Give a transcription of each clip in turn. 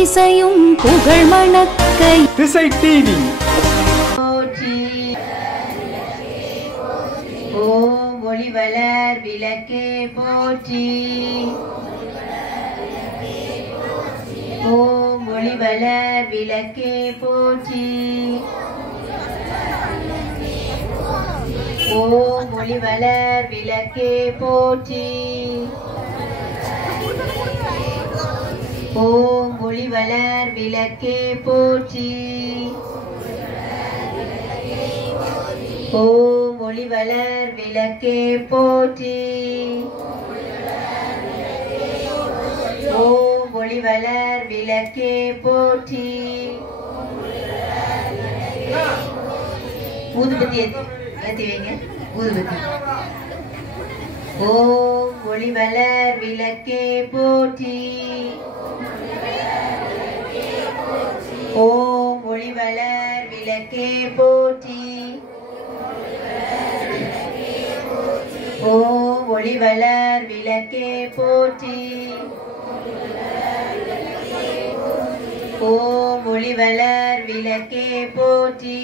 திசையும் புகழ் மணக்க திசை டிவி. ஓம் ஒளிவளர் விளக்கே போற்றி. ஓம் ஒளிவளர் விளக்கே போற்றி. ஓம் ஒளிவளர் விளக்கே போற்றி. ஓம் ஒளிவளர் விளக்கே போற்றி. ஓம் ஒளிவளர் விளக்கே போற்றி. ஓம் ஒளிவளர் விளக்கே போற்றி. ஊதுபத்தி ஏத்தி வைங்க. ஊதுபத்தி. ஓம் ஒளிவளர் விளக்கே போற்றி. ஓம் ஒளிவளர் விளக்கே போற்றி. ஓம் ஒளிவளர் விளக்கே போற்றி. ஓம் ஒளிவளர் விளக்கே போற்றி.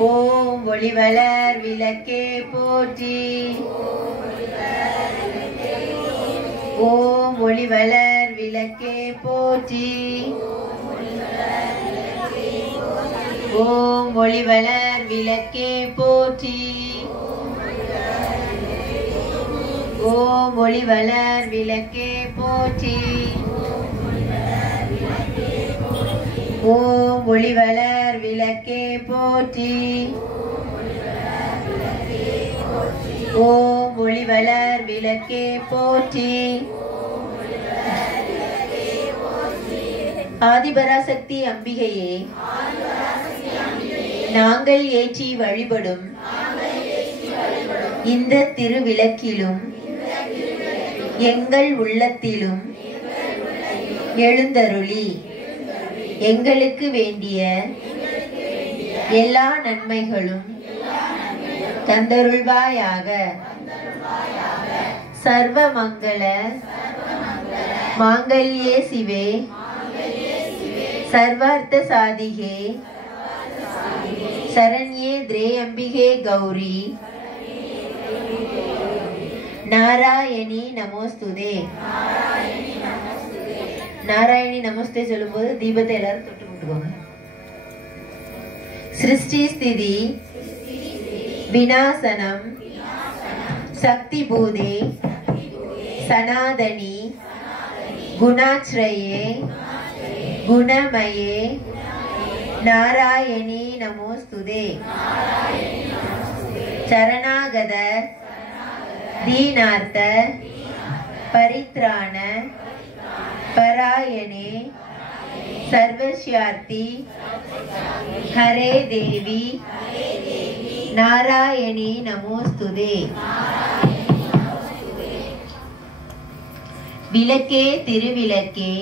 ஓம் ஒளிவளர் விளக்கே போற்றி. ஓம் ஒளிவளர் விளக்கே போற்றி. ஓம் ஒளிவளர் விளக்கே போற்றி. ஓம் ஒளிவளர் விளக்கே போற்றி. ஓம் ஒளிவளர் விளக்கே போற்றி. ஓம் ஒளிவளர் விளக்கே போற்றி. ஆதிபராசக்தி அம்பிகையே, நாங்கள் ஏற்றி வழிபடும் இந்த திருவிளக்கிலும் எங்கள் உள்ளத்திலும் எழுந்தருளி எங்களுக்கு வேண்டிய எல்லா நன்மைகளும் தந்தருள்வாயாக. சர்வ மங்கள மாங்கல்யே சிவே சர்வார்த்த சாதிகே சரண்யே திரேயம்பிகே கௌரி நாராயணி நமோஸ்துதே. நாராயணி நமஸ்தே சொல்லும்போது தீபத்தை எல்லாரும் தொட்டு கொண்டுக்கோங்க. சிருஷ்டி ஸ்திதி விநாசனம் சக்தி பூதே சனாதனி குணாச்ரயே குணமயே நாராயணி நமோஸ்துதே. சரணாகத தீனார்த்த பரித்ராண பராயணே சர்வஸ்யார்த்தி ஹரே தேவி நாராயணி நமோஸ்துதே. விளக்கே திருவிளக்கே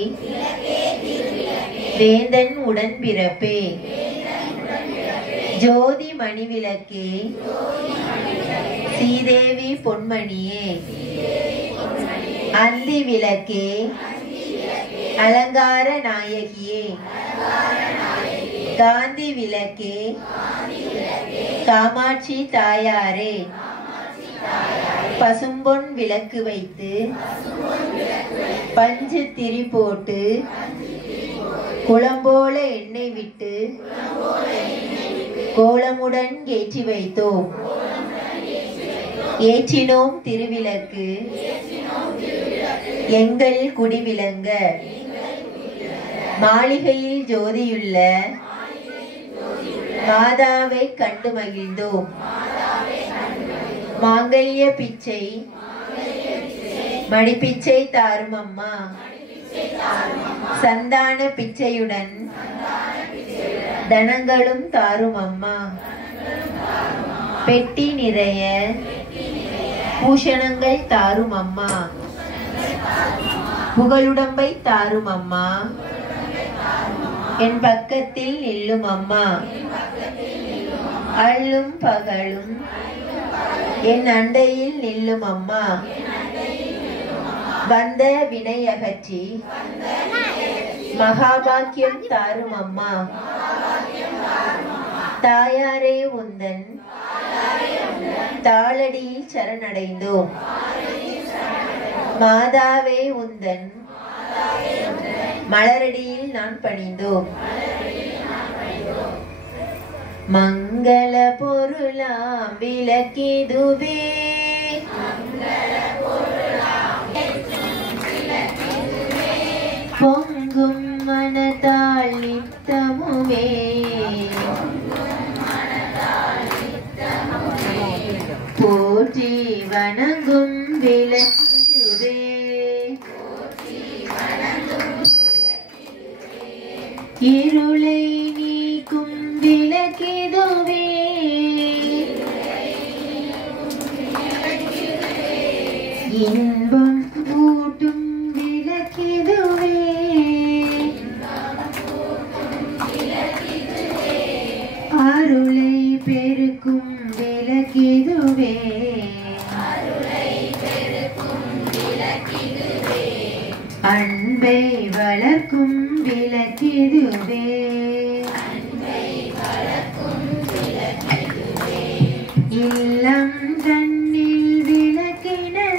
வேந்தன் உடன்பிறப்பே ஜோதி மணிவிளக்கே ஸ்ரீதேவி பொன்மணியே அந்தி விளக்கே அலங்கார நாயகியே காந்தி விளக்கே காமாட்சி தாயாரே பசும்பொன் விளக்கு வைத்து பஞ்சு திரி போட்டு குளம்போல எண்ணெய் விட்டு கோலமுடன் ஏற்றி வைத்தோம். ஏற்றினோம் திருவிளக்கு எங்கள் குடிவிளங்க. மாளிகையில் ஜோதியுள்ள மாதாவை கண்டு மகிழ்ந்தோம். மாங்கல்ய பிச்சை மடிப்பிச்சை தாரும் அம்மா. சந்தான பிச்சையுடன் தனங்களும் தாரும் அம்மா. பெட்டி நிறைய பூஷணங்கள் தாரும் அம்மா. புகழுடம்பை தாரும் அம்மா. என் பக்கத்தில் நில்லும் அம்மா. அள்ளும் பகலும் என் அண்டையில் நில்லும் அம்மா. வந்த வினை அகற்றி மகாபாக்கியம் தாரும் அம்மா. தாயாரே உந்தன் தாளடியில் சரணடைந்தோம். மாதாவே உந்தன் மலரடியில் நான் பணிந்தோம். மங்கள பொருளாம் விளக்கிதுவே பொங்கும் மனதால் நித்தமுமே போற்றி வணங்கும் விளக்கிதுவே இருளை நீக்கும் விளக்கிதுவே இன்பம் ஊட்டும் விளக்கிதுவே அருளை பெருக்கும் விளக்கிதுவே அன்பை வளர்க்கும் விளக்கிதுவே இல்லம் தன்னில் விளக்கினே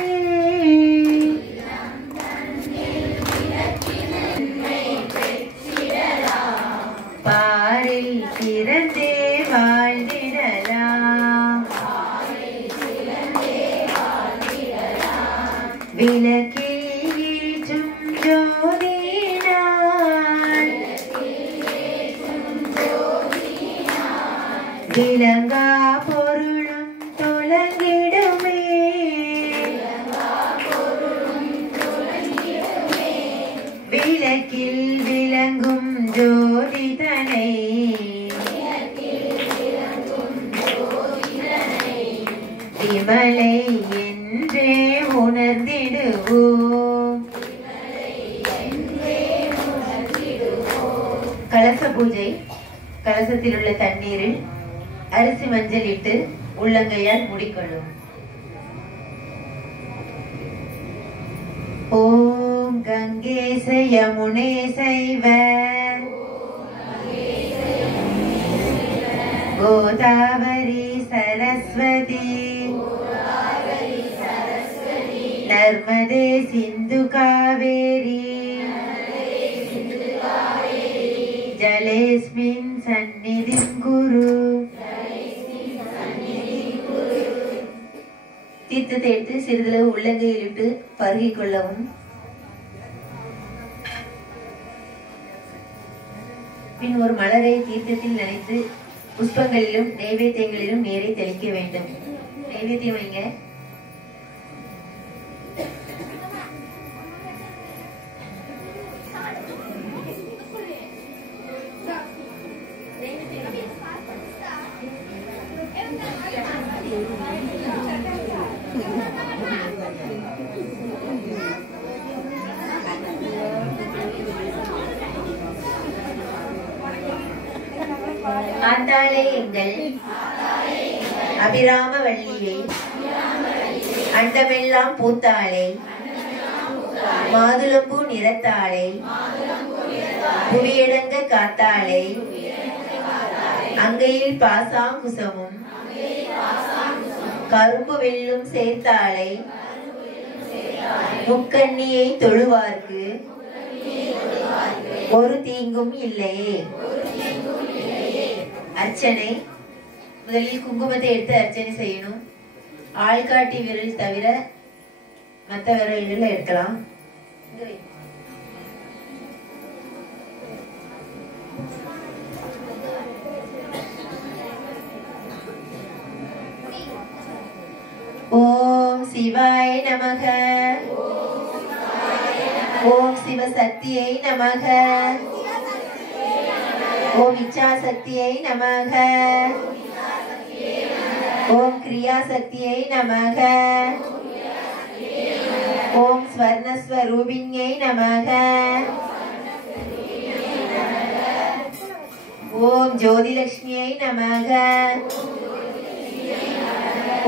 பாரில் திறந்தே வாழ்ந்திடலாம் விளக்கில் ஏற்றும் ஜோதினாள் விளங்கா பொருளும் தொலைந்திடுமே விளக்கில் விளங்கும் ஜோதிதனை விமலை என்றே உணர்ந்திடுவோம். கலச பூஜை. கலசத்தில் உள்ள தண்ணீரில் அரிசி மஞ்சள் இட்டு உள்ளங்கையால் மூடிக்கொள்ளும். ஓம் கங்கேச யமுனே சைவ கோதாவரி சரஸ்வதி நர்மதே சிந்து காவேரி ஜலேஸ்மின் சந்நிதிம் குரு. தீர்த்தத்தை எடுத்து சிறிதளவு உள்ளங்கையில் இட்டு பருகிக் கொள்ளவும். பின் ஒரு மலரை தீர்த்தத்தில் நனைத்து புஷ்பங்களிலும் நைவேத்தியங்களிலும் நீரை தெளிக்க வேண்டும். நைவேத்தியம் வைங்க. ஆத்தாளே எங்கள் அபிராம வள்ளியை அண்டமெல்லாம் பூத்தாளை மாதுளம்பூ நிறத்தாளை புவியடங்க காத்தாளை அங்கையில் பாசாங்குசமும் கரும்பு வெல்லும் சேர்த்தாளை முக்கண்ணியை தொழுவார்க்கு ஒரு தீங்கும் இல்லையே. அர்ச்சனை. முதலில் குங்குமத்தை எடுத்து அர்ச்சனை செய்யணும். ஆள்காட்டி விரல் தவிர மற்ற விரல்கள் எடுக்கலாம். ஓம் சிவாய நமக. ஓம் சிவசக்தியை நமக. ஓம் இச்சா சக்தியை நமக. ஓம் கிரியா சக்தியை நமக. ஓம் ஸ்வர்ணஸ்வரூபிண்யை நமக. ஓம் ஜோதிலக்ஷ்மியை நமக.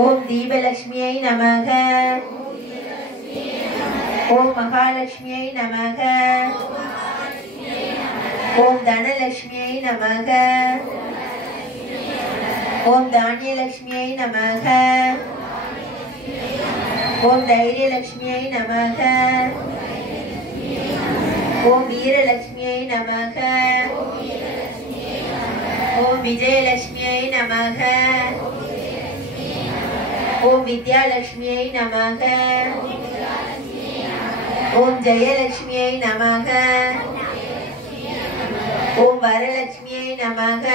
ஓம் தீபலக்ஷ்மியை நமக. ஓம் மகாலட்சுமியை நமக. ஓம் தனலட்சுமியை நமக. ஓம் தானியலட்சுமியை நமக. ஓம் தைரியலட்சுமியை நமக. ஓம் வீரலட்சுமியை நமக. ஓம் விஜயலட்சுமியை நமக. ஓம் வித்யாலட்சுமியை நமக. ஓம் ஜெயலட்சுமியை நமக. ஓம் வரலட்சுமியை நமக.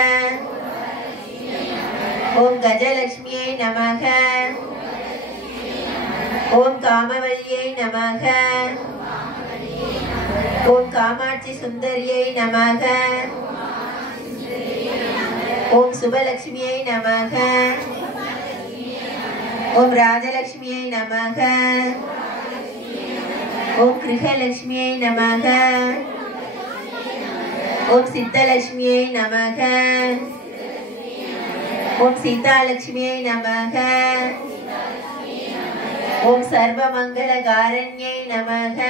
ஓம் கஜலட்சுமியை நமக. ஓம் காமவல்லியை நமக. ஓம் காமாட்சி சுந்தரியை நமக. ஓம் சுபலட்சுமியை நமக. ஓம் ராஜலட்சுமியை நமக. ஓம் கிருஹலட்சுமியை நமக. ஓம் சித்தலட்சுமியை நமக. ஓம் சீதாலட்சுமியை நமக. ஓம் சர்வமங்களகாரண்யை நமக.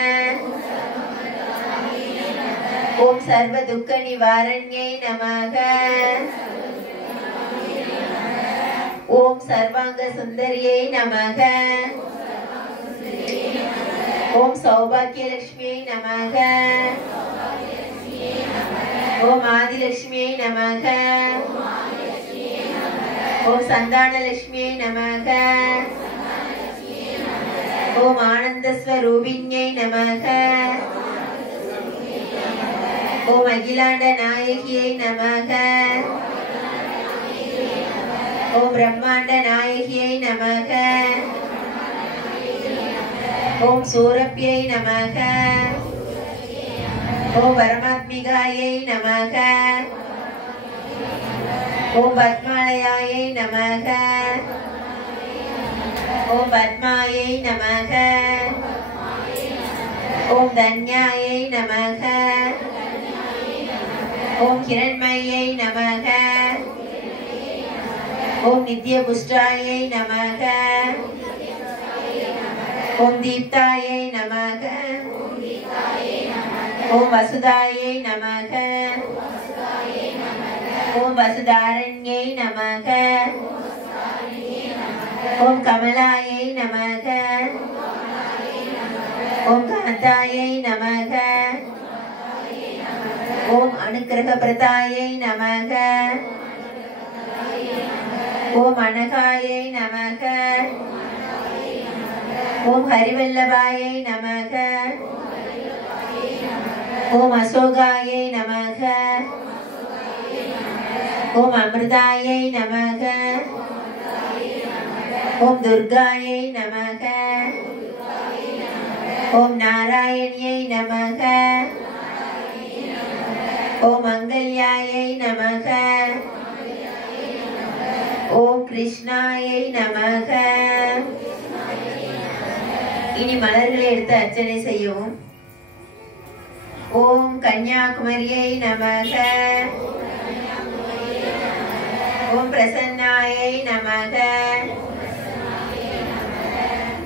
ஓம் சர்வ துக்க நிவாரண்யை நமக. ஓம் சர்வாங்க சுந்தரியை நமக. ஓம் சௌபாகியலட்சுமியை நமக. ஓம் ஆதிலட்சுமியை நமக. ஓம் சந்தானலட்சுமியை நமக. ஓம் ஆனந்த ஸ்வரூபிண்யை நமக. ஓம் அகிலாண்ட நாயகியை நமக. ஓம் பிரம்மாண்ட நாயகியை நமக. ஓம் சூரப்யை நமக. ஓம் பரமாத்மிகாயை நமக. ஓம் பத்மாலயாயை நமக. ஓம் பத்மாயை நமக. ஓம் தன்யாயை நமக. ஓம் கிரண்மயை நமக. ஓம் நித்ய புஷ்டாயை நமக. ஓம் தீப்தாயை நமக. ஓம் வசுதாயை நமக. ஓம் வசுதாரண்யை நமக. ஓம் கமலாயை நமக. ஓம் காந்தாயை நமக. ஓம் அனுக்கிரக பிரதாயை நமக. ஓம் அனகாயை நமக. ஓம் ஹரிவல்லபாயை நமக. ஓம் அசோகாயை நமக. ஓம் அமிர்தாயை நமக. ஓம் துர்காயை நமக. ஓம் நாராயணியை நமக. ஓம் மங்கல்யாயை நமக. ஓம் கிருஷ்ணாயை நமக. இனி மலர்களை எடுத்து அர்ச்சனை செய்யவும். ஓம் கன்யாகுமரியை நமக. ஓம் பிரசன்னாயை நமக.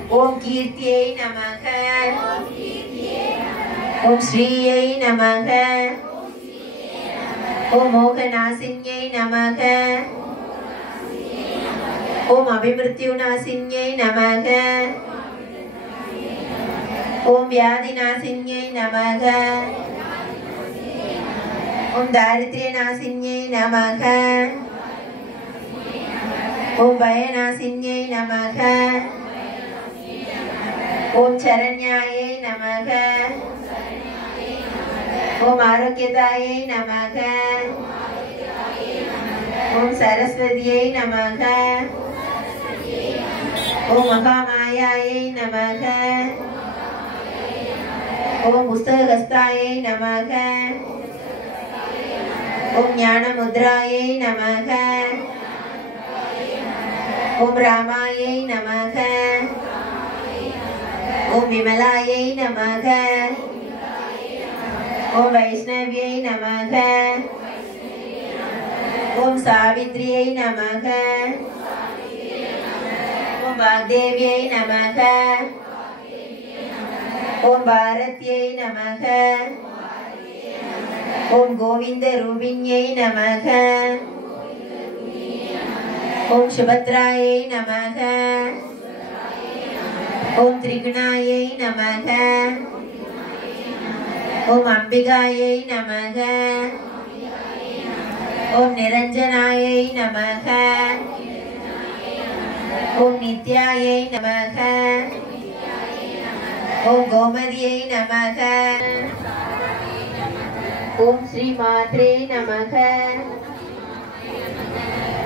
ஓம் கீர்த்தியை நமக. ஓம் ஸ்ரீயை நமக. ஓம் மோகநாசின்யை நமக. ஓம் அபிமிருத்யுநாசின்யை நமக. ஓம் வியாதிநாசின்யை நமக. ஓம் தாரித்ரியநாசின்யை நமக. ஓம் பயநாசின்யை நமக. ஓம் சரண்யாயை நமக. ஓம் ஆரோக்கியதாயை நமக. ஓம் சரஸ்வதியை நமக. ஓம் மகாமாயாயை நமக. ஓம் புஸ்தகஸ்தாயை நமக. ஓம் ஞானமுத்ராயை நமக. ஓம் ராமாயை நமக. ஓம் விமலாயை நமக. ஓம் வைஷ்ணவியை நமக. ஓம் சாவித்ரியை நமக. ஓம் வாக்தேவியை நமக. ஓம் பாரத்யை நமக. ஓம் கோவிந்த ரூபிண்யை நமக. ஓம் சுபத்ராயை நமக. ஓம் திரிகுணாயை நமக. ஓம் அம்பிகாயை நமக. ஓம் நிரஞ்சனாயை நமக. ஓம் நித்யாயை நமக. ஓம் கோமதியை நமக. ஓம் ஸ்ரீ மாத்ரே நமக.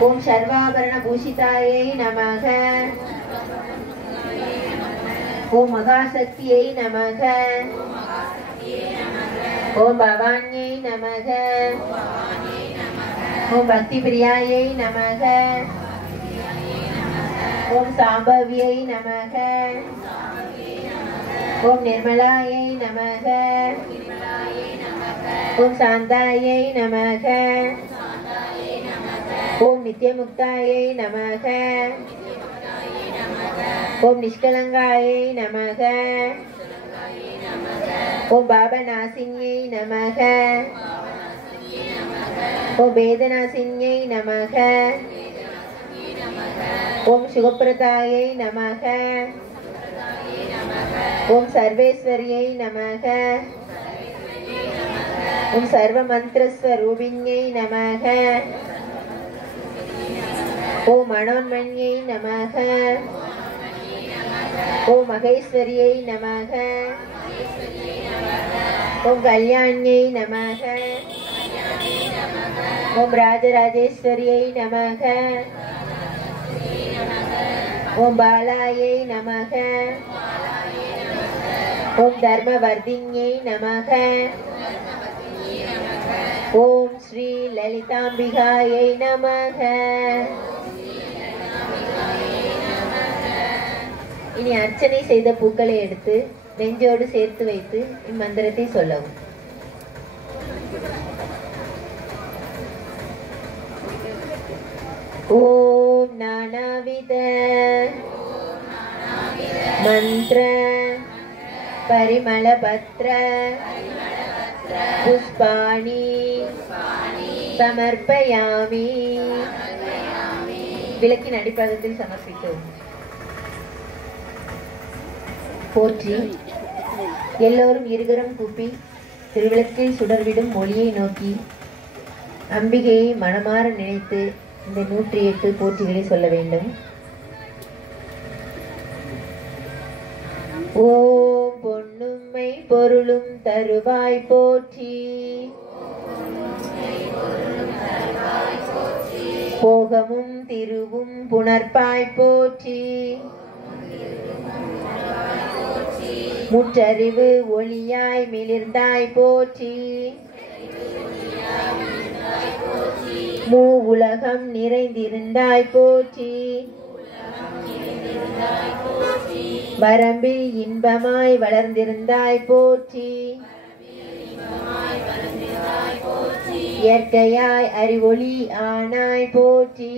ஓம் சர்வாபரண பூஷிதாயை நமக. ஓம் மகாசக்தியை நமக. ஓம் பவான்யை நமக. ஓம் பக்தி பிரியாயை நமக. ஓம் சாம்பவியை நமக. ஓம் நிர்மலாயை நமக. ஓம் சாந்தாயை நமக. ஓம் நித்யமுக்தாயை நமக. ஓம் நிஷ்கலங்காயை நமக. ஓம் பாபநாசின்யை நமக. ஓம் வேதநாசின்யை நமக. ஓம் சுகப்பிரதாயை நமக. ஓம் சர்வேஸ்வரியை நமக. ஓம் சர்வ மந்திரஸ்வரூபிண்யை நமக. ஓம் மனோன்மணியை நமக. ஓம் மகேஸ்வரியை நமக. ஓம் கல்யாணியை நமக. ஓம் ராஜராஜேஸ்வரியை நமக. ஓம் பாலாயை நமக. ஓம் தர்மவர்தின்யை நமக. ஓம் ஸ்ரீ லலிதாம்பிகாயை நமக. இனி அர்ச்சனை செய்த பூக்களை எடுத்து நெஞ்சோடு சேர்த்து வைத்து இம்மந்திரத்தை சொல்லவும். ஓம் நானாவித மந்திர பரிமள பத்ர புஷ்பாணி சமர்ப்பயாமி. விளக்கின் அடிப்பாகத்தில் சமர்ப்பிக்கவும். போற்றி. எல்லோரும் இருகரம் கூப்பி திருவிளக்கில் சுடர்விடும் ஒளியை நோக்கி அம்பிகையை மனமாற நினைத்து இந்த 108 போற்றிகளை சொல்ல வேண்டும். ஓம் பொன்னும்மை பொருளும் தருவாய் போற்றி. போகமும் திருவும் புணர்ப்பாய் போற்றி. முற்றறிவு ஒளியாய் மிளிர்ந்தாய் போற்றி. மூ உலகம் நிறைந்திருந்தாய் போற்றி. வரம்பில் இன்பமாய் வளர்ந்திருந்தாய் போற்றி. இயற்கையாய் அறிவொளி ஆனாய் போற்றி.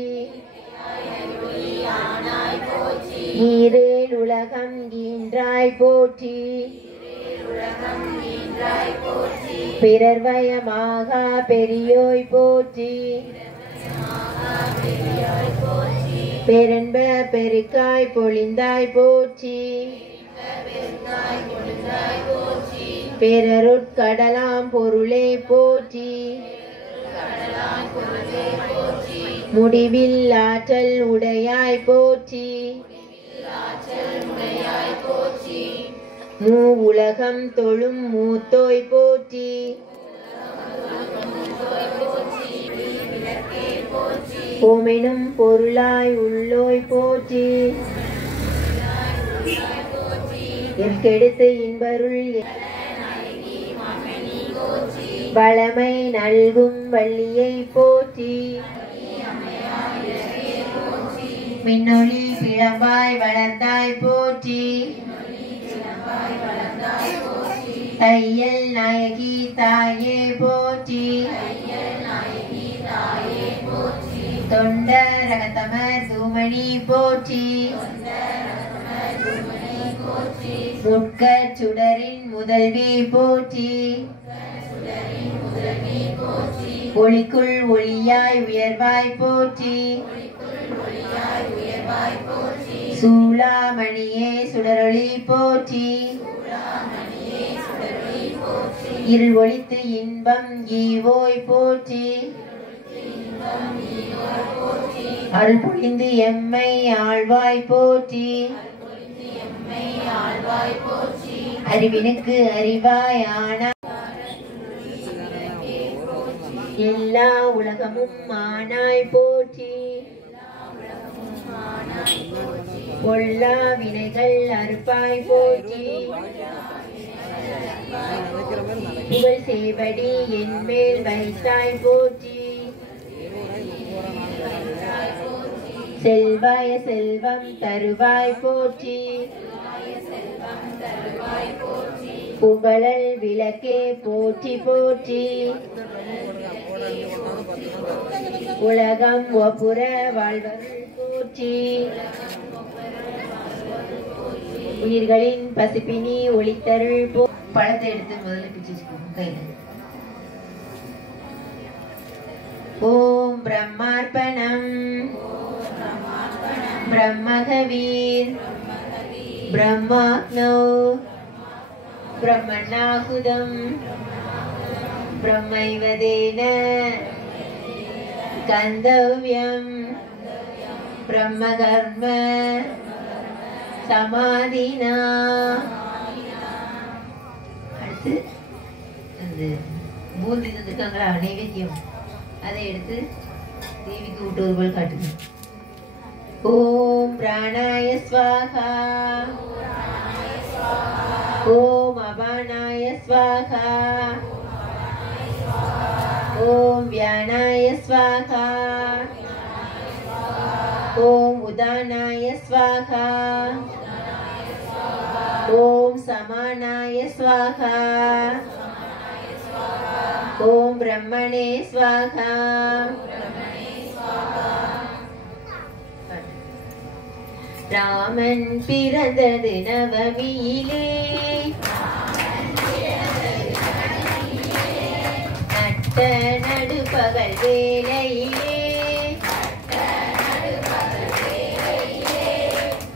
நீரேல் உலகம் ஈன்றாய் போற்றி. பிறர் வயமாகா பெரியோய் போற்றி. பெருன்ப பெருக்காய் பொழிந்தாய் போற்றி. பேரருட்கடலாம் பொருளே போற்றி. முடிவில் ஆற்றல் உடையாய் போற்றி. மூ உலகம் தொழும் மூத்தோய் போற்றி. ஓமெனும் பொருளாய் உள்ளோய் போற்றி. எற்கெடுத்து இன்பருள் வளமை நல்கும் வள்ளியை போற்றி. மின்னொளி பிழம்பாய் வளர்ந்தாய் போற்றி. தையல் நாயகி தாயே போற்றி. தொண்டரகத்தமர் தூமணி போற்றி. முட்கச் சுடரின் முதல்வி போற்றி ஒளிக்குள் ஒளியாய் உயர்வாய் போற்றி சூளாமணியே சுடரொளி போற்றி இருள் ஒளித்து இன்பம் ஈவோய் போற்றி அருள் பொழிந்து எம்மை ஆழ்வாய் போற்றி அறிவினுக்கு அறிவாய் ஆனா எல்லா உலகமும் ஆனாய் போற்றி பொல்லா வினைகள் அறுப்பாய் போற்றி புகழ் சேவடி என் மேல் வைத்தாய் போற்றி செல்வாய செல்வம் தருவாய் போற்றி புகழல் விளக்கே போற்றி போற்றி உலகம் ஒப்புற வாழ்வர்கள் போற்றி உயிர்களின் பசிப்பினி ஒளித்தருள் போ பழத்தை எடுத்து முதல்ல பிச்சு கையில ஓம் பிரம்மார்ப்பணம் பிரம்மகவீர் பிரம்மாக்னோ பிரம்மணாகுதம் பிரம்மைவதேன கந்தவ்யம் பிரம்மகர்ம சமாதினா. அடுத்து அந்த பூந்தி தந்துருக்காங்களா நைவேத்தியம், அதை எடுத்து தேவிக்கு ஊட்டுவது காட்டுங்க. ஓம் பிராணாய ஸ்வாஹா, ஓம் அபானாய ஸ்வாஹா, ஓம் வியானாய ஸ்வாஹா, ஓம் உதானாய ஸ்வாஹா, ஓம் சமானாய ஸ்வாஹா, ஓம் பிரம்மணே ஸ்வாஹா. ராமன் பிறந்தது நவமியிலே, நட்ட நடுப்பகல் வேளையிலே,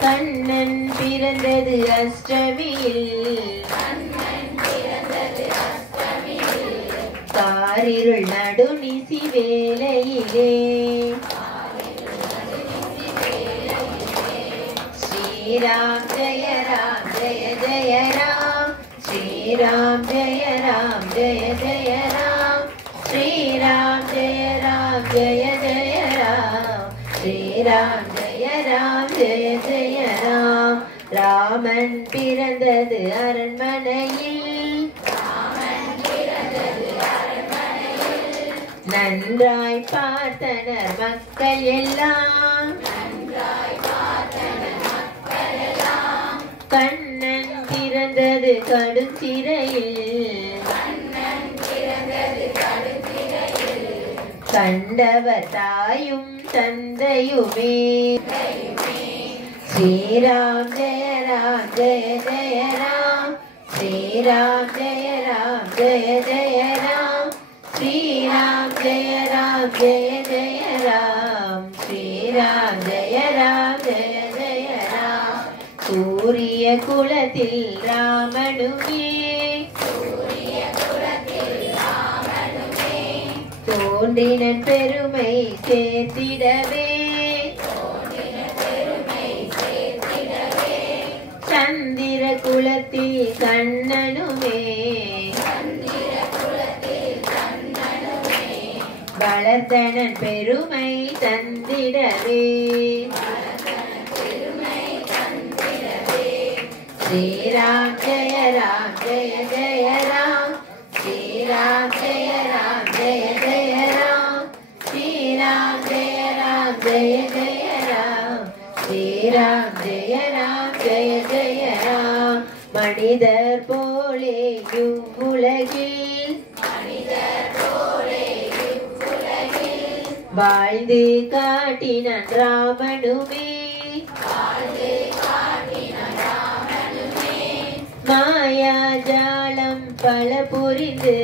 கண்ணன் பிறந்தது அஷ்டமியில், காரிருள் நடுநிசி வேளையிலே, श्रीराम जय राम जय जय राम, श्रीराम जय राम जय जय राम, श्रीराम जय राम जय जय राम, श्रीराम जय राम जय जय राम. ராமன் பிறந்தது அரண்மனையில், நன்றாய் பார்த்தனர் மக்கள் எல்லாம், கண்ணன் பிறந்தது கடும் சிறையில், கண்டவர் தாயும் தந்தையுமே. ஸ்ரீராம் ஜெய ராம் ஜெய ஜெய ராம், ஸ்ரீராம் ஜெய ராம் ஜெய ஜெய ராம், ஸ்ரீராம் ஜெய ராம் ஜெய ஜெய ராம், ஸ்ரீராம் ஜெய ராம் ஜெய ஜெய ராம். சூரிய குலத்தில் ராமனுமே, தோன்றினன் பெருமை சேர்த்திடவே, சந்திர குலத்தில் கண்ணனுமே, வளர்த்தனன் பெருமை தந்திடவே. श्रीराम जय राम जय जय राम, श्रीराम जय राम जय जय राम, श्रीराम जय राम जय जय राम, श्रीराम जय राम जय जय राम. மனிதர் போலே இவ்வுலகில் வாழ்ந்து காட்டினான் ராமனுமே, மாயாஜாலம் பல புரிந்து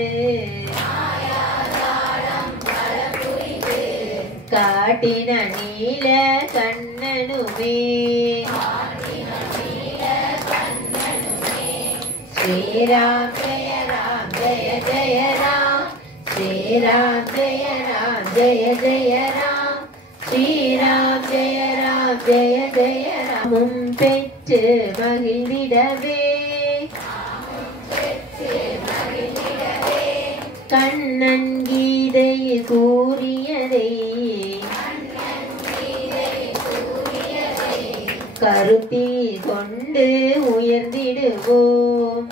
காட்டின நீல கண்ணனுமே ஸ்ரீராம் ஜெய ராம் ஜெய ஜெய ராம் ஸ்ரீராம் ஜெய ராம் ஜெய ஜெய ராம் ஸ்ரீராம் ஜெய ராம் ஜெய ஜெய ராமும் பெற்று மகிழ்ந்திடவே கண்ணன் கீதை கூறியதை கருத்தில் கொண்டு உயர்ந்திடுவோம்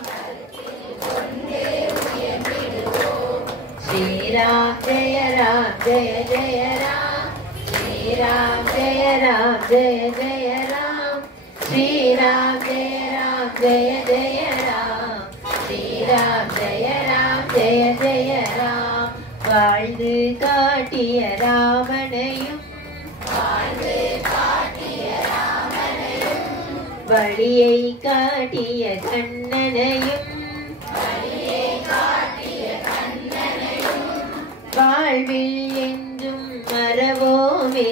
ஸ்ரீராம் ஜெய ராம் ஜெய ஜெய ராம் ஸ்ரீராம் ஜெய ராம் ஜெய ஜெய ராம் ஸ்ரீராம் ஜெய ராம் ஜெய ஜெய ராம் ஸ்ரீராம் ஜெய ராம் ஜெய ஜெய ராம் வாழ்ந்து காட்டிய ராமனையும் வழியை காட்டிய கண்ணனையும் வாழ்வில் என்றும் மறவோமே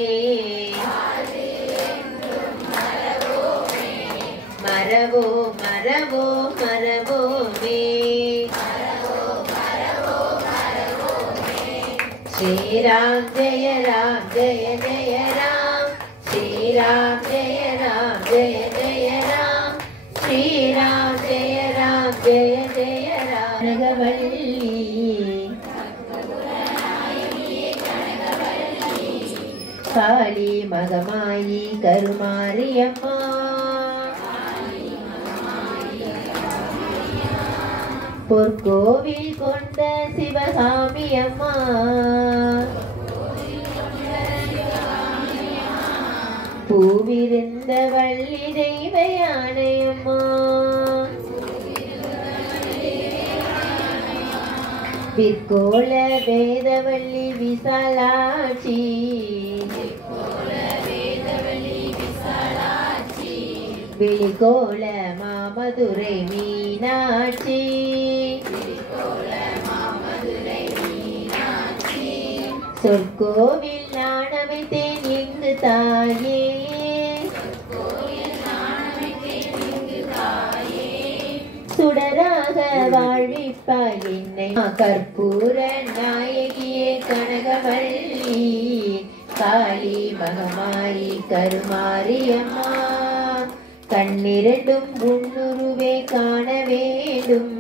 மறவோ மறவோ மறவோமே ஸ்ரீராம் ஜெய ராம் ஜெய ஜெய ராம் ஸ்ரீராம் ஜெய ராம் ஜெய ஜெய ராம் ஸ்ரீராம் ஜெய ராம் ஜெய ஜெய ராம் கனகவல்லி காளி மகமாயி கருமாரியம்மா பொற்கோவில் கொண்ட சிவகாமி அம்மா பூவிருந்த வள்ளி தெய்வ யானையம்மா விற்கோள வேதவள்ளி விசாலாட்சி விழிகோள மாமதுரை மீனாட்சி சொற்கோவில் நான் அமைத்தேன் இங்கு தாயே சுடராக வாழ்விப்பாய் என்னை கற்பூர நாயகியே கனகவல்லி காளி மகமாயி கருமாரியம்மா கண்ணிரண்டும் உன்னுருவே காண வேண்டும்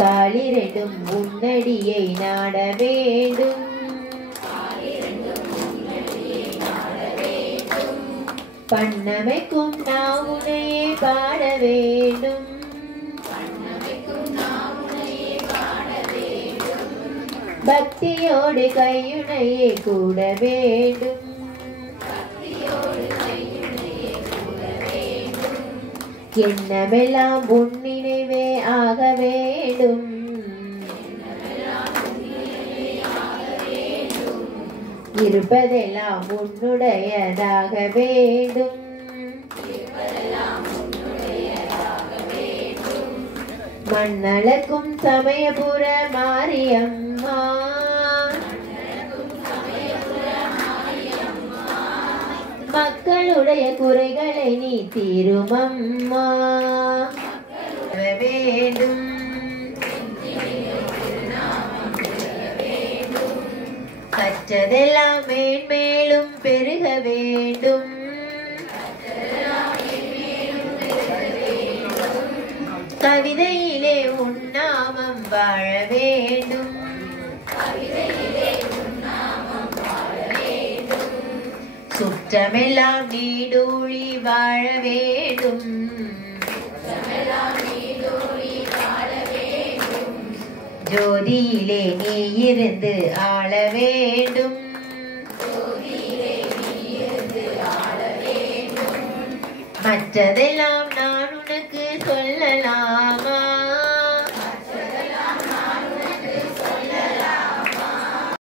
காலிரண்டும் உன்னடியை நாட வேண்டும் பண்ணமைக்கும் நாவுனையே பாட வேண்டும் பக்தியோடு கையுனையே கூட வேண்டும் எண்ணமெல்லாம் உன் நினைவே ஆக வேண்டும் இருப்பதெல்லாம் உன்னுடையதாக வேண்டும் மண்ணளக்கும் சமயபுர மாரியம்மா மக்களுடைய குறைகளை நீ தீருமம்மா வேண்டும் கற்றதெல்லாம் மேன்மேலும் பெருக வேண்டும் கவிதையிலே உன்னாமம் வாழ வேண்டும் சுற்றமெல்லாம் நீடூழி வாழ வேண்டும் ஜோதியிலே நீ இருந்து ஆள வேண்டும் மற்றதெல்லாம்